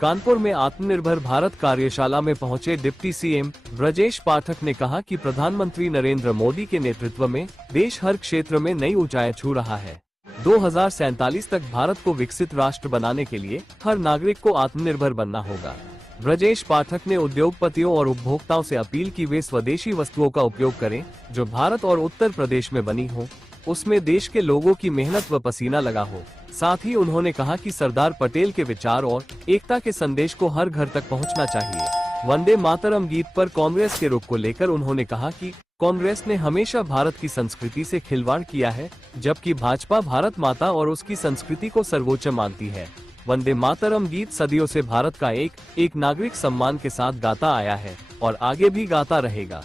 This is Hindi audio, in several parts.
कानपुर में आत्मनिर्भर भारत कार्यशाला में पहुंचे डिप्टी सीएम ब्रजेश पाठक ने कहा कि प्रधानमंत्री नरेंद्र मोदी के नेतृत्व में देश हर क्षेत्र में नई ऊंचाई छू रहा है। 2047 तक भारत को विकसित राष्ट्र बनाने के लिए हर नागरिक को आत्मनिर्भर बनना होगा। ब्रजेश पाठक ने उद्योगपतियों और उपभोक्ताओं से अपील की वे स्वदेशी वस्तुओं का उपयोग करें जो भारत और उत्तर प्रदेश में बनी हो, उसमें देश के लोगों की मेहनत व पसीना लगा हो। साथ ही उन्होंने कहा कि सरदार पटेल के विचार और एकता के संदेश को हर घर तक पहुंचना चाहिए। वंदे मातरम गीत पर कांग्रेस के रुख को लेकर उन्होंने कहा कि कांग्रेस ने हमेशा भारत की संस्कृति से खिलवाड़ किया है, जबकि भाजपा भारत माता और उसकी संस्कृति को सर्वोच्च मानती है। वंदे मातरम गीत सदियों से भारत का एक नागरिक सम्मान के साथ गाता आया है और आगे भी गाता रहेगा।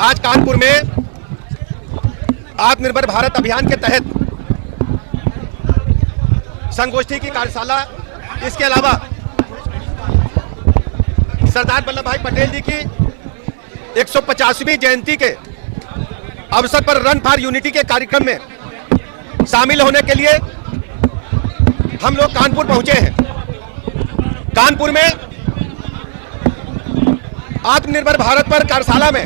आज कानपुर में आत्मनिर्भर भारत अभियान के तहत संगोष्ठी की कार्यशाला, इसके अलावा सरदार वल्लभ भाई पटेल जी की 150वीं जयंती के अवसर पर रन फॉर यूनिटी के कार्यक्रम में शामिल होने के लिए हम लोग कानपुर पहुंचे हैं। कानपुर में आत्मनिर्भर भारत पर कार्यशाला में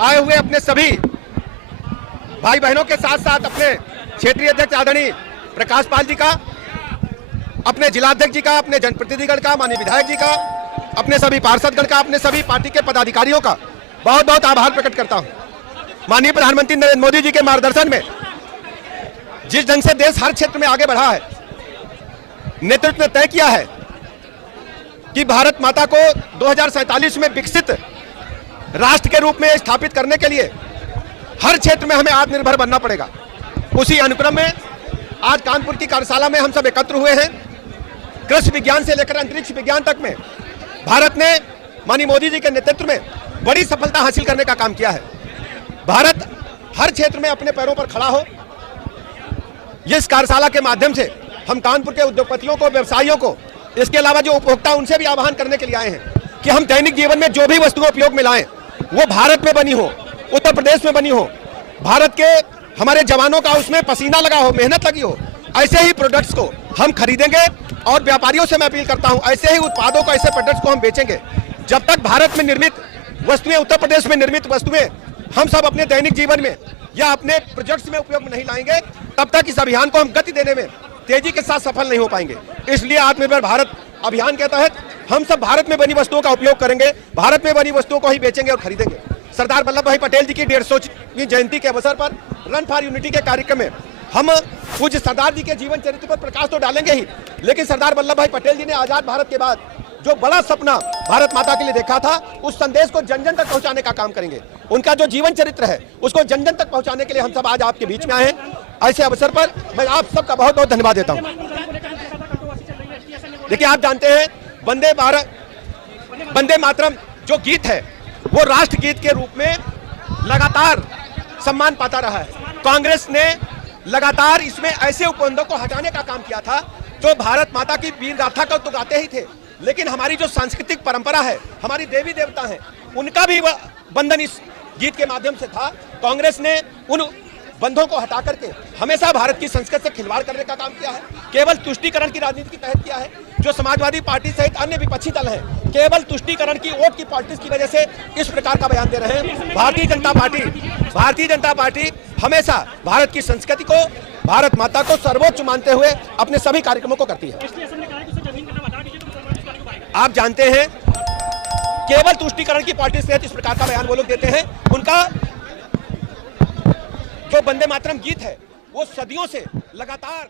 आए हुए अपने सभी भाई बहनों के साथ साथ अपने क्षेत्रीय अध्यक्ष आदरणीय प्रकाश पाल जी का, अपने जिलाध्यक्ष जी का, अपने जनप्रतिनिधिगण का, माननीय विधायक जी का, अपने सभी पार्षदगण का, अपने सभी पार्टी के पदाधिकारियों का बहुत बहुत आभार प्रकट करता हूं। माननीय प्रधानमंत्री नरेंद्र मोदी जी के मार्गदर्शन में जिस ढंग से देश हर क्षेत्र में आगे बढ़ा है, नेतृत्व ने तय किया है कि भारत माता को 2047 में विकसित राष्ट्र के रूप में स्थापित करने के लिए हर क्षेत्र में हमें आत्मनिर्भर बनना पड़ेगा। उसी अनुक्रम में आज कानपुर की कार्यशाला में हम सब एकत्र हुए हैं। कृषि विज्ञान से लेकर अंतरिक्ष विज्ञान तक में भारत ने माननीय मोदी जी के नेतृत्व में बड़ी सफलता हासिल करने का काम किया है। भारत हर क्षेत्र में अपने पैरों पर खड़ा हो, इस कार्यशाला के माध्यम से हम कानपुर के उद्योगपतियों को, व्यवसायियों को, इसके अलावा जो उपभोक्ता, उनसे भी आह्वान करने के लिए आए हैं कि हम दैनिक जीवन में जो भी वस्तुएं उपयोग में लाएं वो भारत में बनी हो, उत्तर प्रदेश में बनी हो, भारत के हमारे जवानों का उसमें पसीना लगा हो, मेहनत लगी हो, ऐसे ही प्रोडक्ट्स को हम खरीदेंगे। और व्यापारियों से मैं अपील करता हूं, ऐसे ही उत्पादों को, ऐसे प्रोडक्ट्स को हम बेचेंगे। जब तक भारत में निर्मित वस्तुएं, उत्तर प्रदेश में निर्मित वस्तुएं हम सब अपने दैनिक जीवन में या अपने प्रोजेक्ट्स में उपयोग में नहीं लाएंगे, तब तक इस अभियान को हम गति देने में तेजी के साथ सफल नहीं हो पाएंगे। इसलिए आत्मनिर्भर भारत अभियान के तहत हम सब भारत में बनी वस्तुओं का उपयोग करेंगे, भारत में बनी वस्तुओं को ही बेचेंगे और खरीदेंगे। सरदार वल्लभ भाई पटेल जी की 150वीं जयंती के अवसर पर रन फॉर यूनिटी के कार्यक्रम में हम पूज्य सरदार जी के जीवन चरित्र पर प्रकाश तो डालेंगे ही, लेकिन सरदार वल्लभ भाई पटेल जी ने आजाद भारत के बाद जो बड़ा सपना भारत माता के लिए देखा था, उस संदेश को जन जन तक पहुंचाने का काम करेंगे। उनका जो जीवन चरित्र है उसको जन जन तक पहुंचाने के लिए हम सब आज आपके बीच में आए हैं। ऐसे अवसर पर मैं आप सबका बहुत बहुत धन्यवाद देता हूं। देखिए, आप जानते हैं वंदे मातरम जो गीत है वो राष्ट्र गीत के रूप में लगातार सम्मान पाता रहा है। कांग्रेस ने लगातार इसमें ऐसे उपबंधों को हटाने का काम किया था जो भारत माता की वीर गाथा को तो गाते ही थे, लेकिन हमारी जो सांस्कृतिक परंपरा है, हमारी देवी देवता हैं, उनका भी बंधन इस गीत के माध्यम से था। कांग्रेस ने उन बंधों को हटा करके हमेशा भारत की संस्कृति से खिलवाड़ करने का काम किया है। केवल तुष्टीकरण की राजनीति के तहत किया है। जो समाजवादी पार्टी सहित अन्य विपक्षी दल हैं, केवल तुष्टीकरण की, वोट की पॉलिटिक्स की वजह से इस प्रकार का बयान दे रहे हैं। भारतीय जनता पार्टी हमेशा भारत की संस्कृति को, भारत माता को सर्वोच्च मानते हुए अपने सभी कार्यक्रमों को करती है। आप जानते हैं, केवल तुष्टीकरण की पॉलिटिक्स के तहत इस प्रकार का बयान वो लोग देते हैं। उनका जो वंदे मातरम गीत है वो सदियों से लगातार